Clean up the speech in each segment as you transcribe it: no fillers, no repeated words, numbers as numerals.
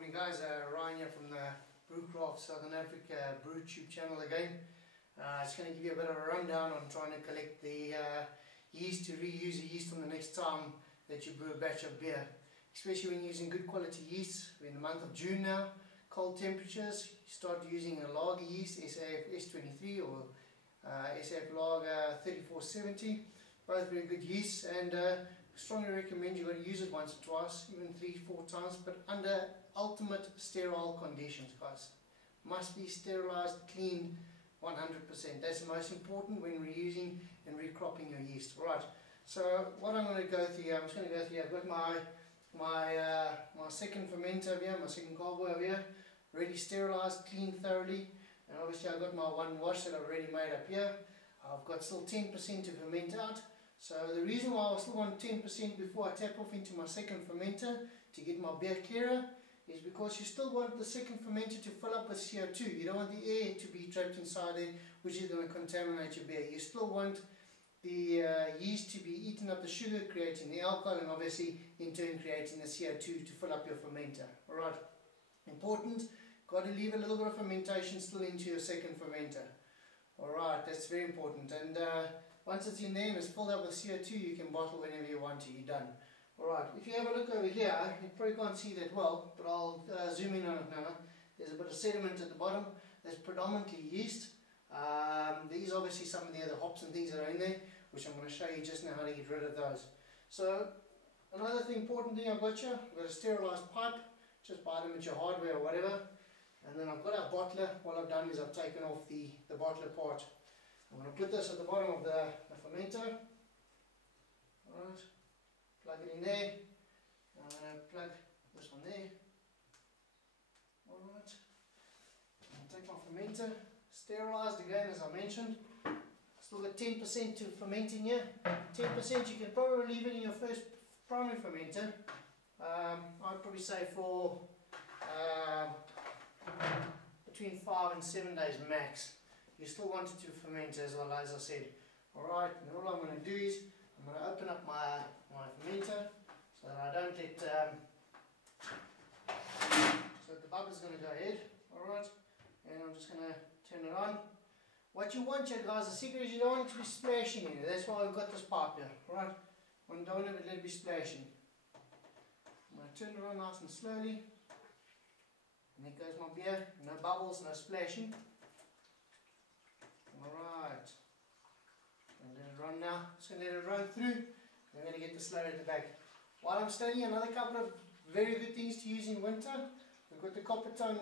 Morning guys, Ryan here from the Brewcraft Southern Africa Brew Tube channel again. Just going to give you a bit of a rundown on trying to collect the yeast to reuse the yeast on the next time that you brew a batch of beer. Especially when using good quality yeast. We're in the month of June now, cold temperatures. You start using a lager yeast, SAF S23 or SAF Lager 3470. Both very good yeasts, and strongly recommend you got to use it once or twice, even 3-4 times, but under ultimate sterile conditions, guys. Must be sterilized, cleaned 100%. That's the most important when reusing and recropping your yeast. Right. So what I'm going to go through here, I'm just going to go through here. I've got my second fermenter over here, my second carboy over here, ready sterilized, cleaned thoroughly, and obviously I've got my one wash that I've already made up here. I've got still 10% to ferment out. So the reason why I still want 10% before I tap off into my second fermenter to get my beer clearer is because you still want the second fermenter to fill up with CO2. You don't want the air to be trapped inside there, which is going to contaminate your beer. You still want the yeast to be eating up the sugar, creating the alcohol, and obviously in turn creating the CO2 to fill up your fermenter. Alright, important, got to leave a little bit of fermentation still into your second fermenter. Alright, that's very important. And once it's in there and it's filled up with CO2, you can bottle whenever you want to. You're done. Alright, if you have a look over here, you probably can't see that well, but I'll zoom in on it now. There's a bit of sediment at the bottom. There's predominantly yeast. These obviously some of the other hops and things that are in there, which I'm going to show you just now how to get rid of those. So, another important thing I've got here, I've got a sterilised pipe. Just buy them at your hardware or whatever. And then I've got our bottler. What I've done is I've taken off the bottler part. I'm going to put this at the bottom of the fermenter. Alright, plug it in there. I'm going to plug this one there. Alright, take my fermenter, sterilised again as I mentioned. Still got 10% to ferment in here. 10% you can probably leave it in your first primary fermenter. I'd probably say for between 5 and 7 days max. You still want it to ferment as well, as I said. Alright, and all I'm going to do is I'm going to open up my fermenter so that I don't let so the bubble is going to go ahead. Alright, and I'm just going to turn it on. What you want here, guys, the secret is you don't want it to be splashing in it. That's why we've got this pipe here. Alright, don't want it to let it be splashing. I'm going to turn it on nice and slowly. And there goes my beer. No bubbles, no splashing. Alright, I'm going to let it run now. Just going to let it run through. I'm going to get the slurry at the back. While I'm studying, another couple of very good things to use in winter. We've got the copper tone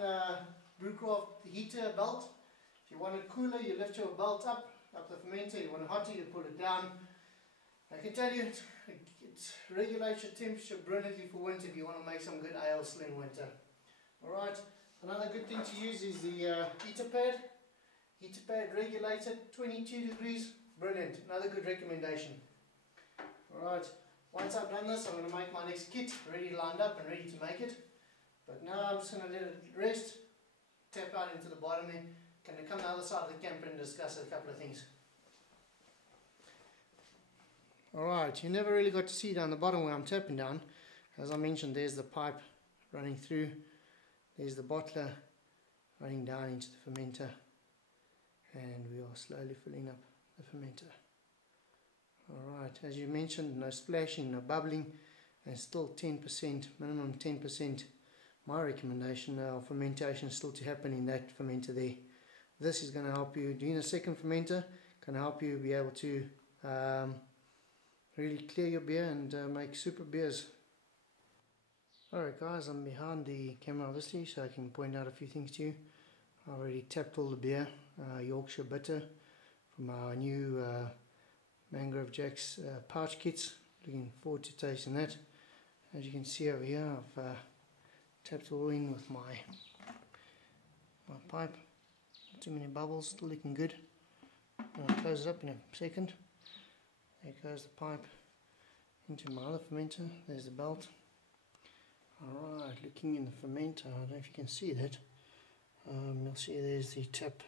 Brewcraft heater belt. If you want it cooler, you lift your belt up the fermenter. You want it hotter, you pull it down. I can tell you, it regulates your temperature brilliantly for winter if you want to make some good ale still in winter. Alright, another good thing to use is the heater pad. Heater pad regulated, 22 degrees, brilliant, another good recommendation. Alright, once I've done this, I'm going to make my next kit, ready lined up and ready to make it. But now I'm just going to let it rest, tap out into the bottom there. Going to come to the other side of the camper and discuss a couple of things. Alright, you never really got to see down the bottom where I'm tapping down. As I mentioned, there's the pipe running through. There's the bottler running down into the fermenter. And we are slowly filling up the fermenter. Alright, as you mentioned, no splashing, no bubbling, and still 10%, minimum 10%. My recommendation fermentation is still to happen in that fermenter there. This is going to help you, doing a second fermenter, can help you be able to really clear your beer and make super beers. Alright guys, I'm behind the camera obviously, so I can point out a few things to you. I already tapped all the beer, Yorkshire bitter from our new Mangrove Jacks pouch kits. Looking forward to tasting that. As you can see over here, I've tapped all in with my pipe. Not too many bubbles, still looking good. I'll close it up in a second. There goes the pipe into my other fermenter. There's the belt. Alright, looking in the fermenter, I don't know if you can see that. You'll see there's the tap.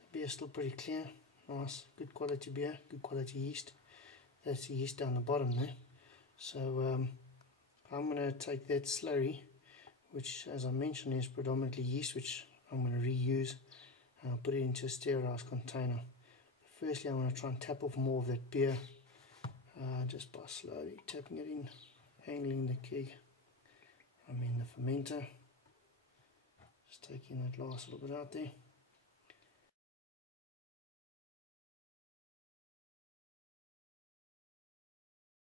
The beer is still pretty clear. Nice, good quality beer, good quality yeast. That's the yeast down the bottom there. So I'm going to take that slurry which as I mentioned is predominantly yeast, which I'm going to reuse. I'll put it into a sterilized container. Firstly, I'm going to try and tap off more of that beer, just by slowly tapping it in, angling the keg, the fermenter. Just taking that last little bit out there.